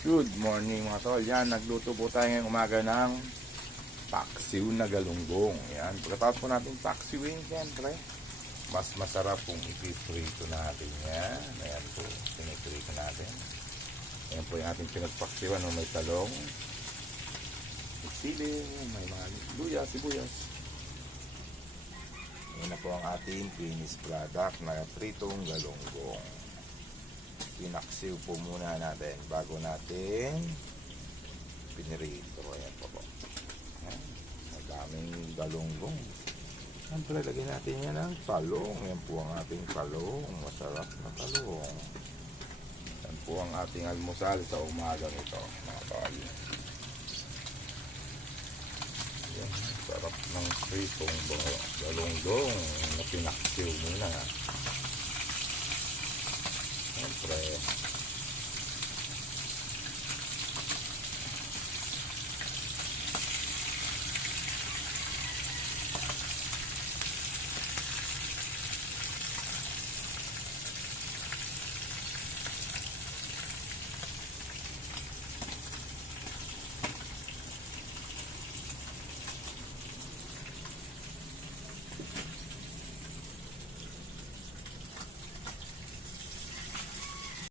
Good morning mga tol. Yan, nagluto po tayo ngayong umaga ng paksiw na galunggong. Yan, pagkatapos po natin paksiwin, siyempre, mas masarap kung ipiprito natin yan. Ayan po, piniprito natin. Ayan po yung ating pinagpaksiwan. May talong, may sili, may mga luya, sibuyas. Yan na po ang ating finished product na pritong galunggong. Pinaksiw po muna natin bago natin pinirito. Ayan po po. Ayan. Madaming galunggong. Siyempre, lagyan natin yan ng talong. Yan po ang ating talong. Masarap na talong. Yan po ang ating almusal sa umagang ito, mga tol. Yan. Sarap ng pritong galunggong na pinaksiw muna. Siyempre,